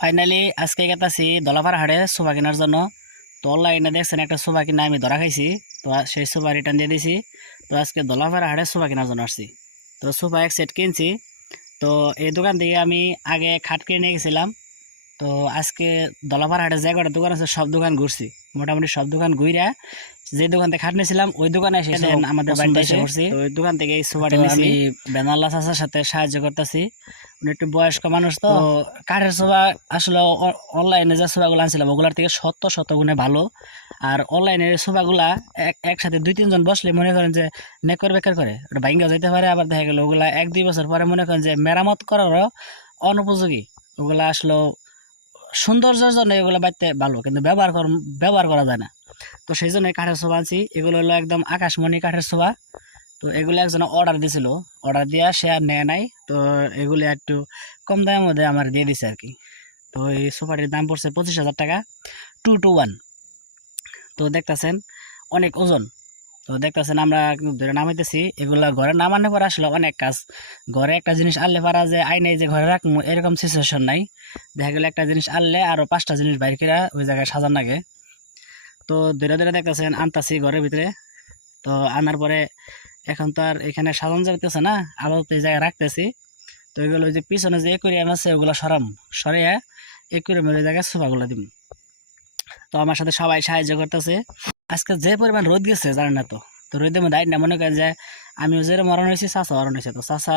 Finally আজকে গেতাছি দলাপাড়া হাটে sofa কেনার জন্য। তো অনলাইনে দেখছেন একটা সোফা কিনা আমি ধরা খাইছি। তো সেই সোফা রিটার্ন দিয়ে দিছি। তো আজকে দলাপাড়া হাটে সোফা কেনার জন্য আসছি। তো সোফা এক সেট কিনছি। তো এই দোকান থেকে আমি আগে খাট কিনে নিয়ে গেছিলাম। তো আজকে দলাপাড়া হাটে যে কটা দোকান আছে সব দোকান ঘুরছি, মোটামুটি সব দোকান ঘুরে যে দোকান থেকে খাট নিয়েছিলাম ওই দোকানে এসে দেন আমাদের বাড়িতে এসে পড়ছি। তো ওই দোকান থেকে এই সোফাটা আমি বেনাল্লা চাচার সাথে সাহায্য করতেছি। উনি একটু বয়স্ক মানুষ, তো কাঠের সোফা আসলে অনলাইনে যে সোফাগুলো আনছিলাম ওগুলার থেকে শত শত গুণে ভালো। আর অনলাইনের সোফাগুলা একসাথে দুই তিনজন বসলে মনে করেন যে নেকর বেকার করে ওটা ভাঙ্গা যেতে পারে, আবার দেখা গেল ওগুলা এক দুই বছর পরে মনে করেন যে মেরামত করারও অনুপযোগী। ওগুলা আসলে সৌন্দর্যের জন্য এগুলো বাইতে ভালো, কিন্তু ব্যবহার করা যায় না। তো সেই জন্য কাঠের সোফা আনছি। এগুলো হলো একদম আকাশমণি কাঠের সোফা। তো এগুলো একজন অর্ডার দিছিল, অর্ডার দিয়া সে আর নেয় নাই। তো এগুলো একটু কম দামের মধ্যে আমার দিয়ে দিছে আর কি। তো এই সোফাটির দাম পড়ছে 25,000 টাকা, 2 to 1। তো দেখতেছেন অনেক ওজন। তো দেখতেছেন আমরা কিন্তু ধরে নামাইতেছি। এগুলা ঘরে নামানোর পর আসলে অনেক কাজ। ঘরে একটা জিনিস আনলে পারা যে আইনে যে ঘরে রাখবো এরকম সিচুয়েশন নাই। দেখা গেলো একটা জিনিস আনলে আরো 5টা জিনিস বাইর করে ওই জায়গায় সাজান লাগে। তো ধীরে ধীরে দেখতেছেন আনতাছি ঘরের ভিতরে। তো আনার পরে এখন তো আর এখানে সাজানো যাইতেছে না, আপাতত এই জায়গায় রাখতেছি। তো এগুলো ওই যে পিছনে যে একুরিয়াম আছে ওগুলো সরিয়ে একুরিয়ামের ওই জায়গায় সোফাগুলো দিব। তো আমার সাথে সবাই সাহায্য করতেছে। আজকে যে পরিমাণ রোদ গেছে জানেন না। তো তো রোদের মধ্যে আইন না মনে করেন যে আমিও যে মরণ হয়েছি, চাষা মরণ হয়েছে। তো চাষা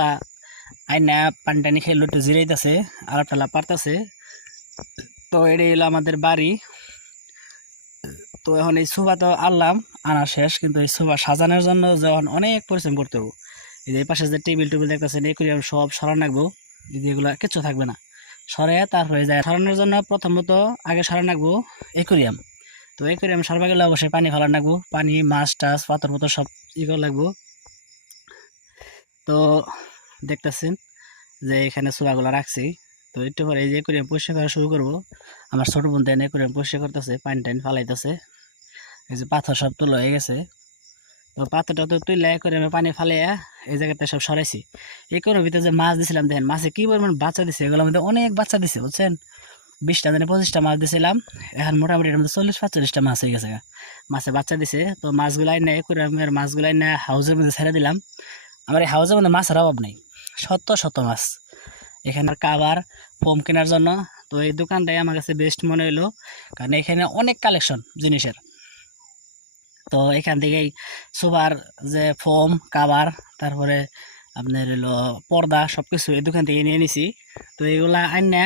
আইন না পানি টানি খেলে একটু জিরাইতেছে, আলাপ টালাপ পারতেছে। তো এটাই হলো আমাদের বাড়ি। তো এখন এই সোফা তো আনলাম, আনা শেষ, কিন্তু এই সোফা সাজানোর জন্য যখন অনেক পরিশ্রম করতে হবে। এই যে এই পাশে যে টেবিল টেবিল দেখতেছেন এগুলো সব সরান রাখবো। এই যে এগুলো কিচ্ছু থাকবে না, সরে তারপরে যায় সরানোর জন্য প্রথমত আগে সরান রাখবো একুরিয়াম। তো একুরিয়াম সারবা গেলে অবশ্যই পানি ফেলান রাখবো, পানি মাছ টাছ পাথর মতো সব করা লাগবো। তো দেখতেছেন যে এখানে সোফাগুলো রাখছি। তো একটু পরে এই যে একুরিয়াম পরিষ্কার করা শুরু করবো। আমার ছোট বোন দেন একুরিয়াম পরিষ্কার করতেছে, পানি টানি ফালাইতেছে। এই যে পাথর সব তুলো হয়ে গেছে। তো পাথরটা তো তুললে করে আমি পানি ফালাইয়া এই জায়গাতে সব সরাইছি। এই করে ভিতরে যে মাছ দিছিলাম দেখেন মাছে কি পরিমাণ বাচ্চা দিছে, এগুলোর মধ্যে অনেক বাচ্চা দিছে বুঝছেন। 20টা 25টা মাছ দিছিলাম, এখন মোটামুটি এর মধ্যে 40-45টা মাছ হয়ে গেছে। মাছে বাচ্চা দিছে। তো মাছগুলাই নেই করে আমি মাছগুলাই না হাউজের মধ্যে ছেড়ে দিলাম। আমার এই হাউজের মধ্যে মাছের অভাব নেই, শত শত মাছ। এখানে কাবার ফোম কেনার জন্য তো এই দোকানটাই আমার কাছে বেস্ট মনে হলো, কারণ এখানে অনেক কালেকশন জিনিসের। তো এখান থেকেই সোফার যে ফোম কাভার, তারপরে আপনার হলো পর্দা, সব কিছু এই দোকান থেকে নিয়ে নিছি। তো এগুলা আইনা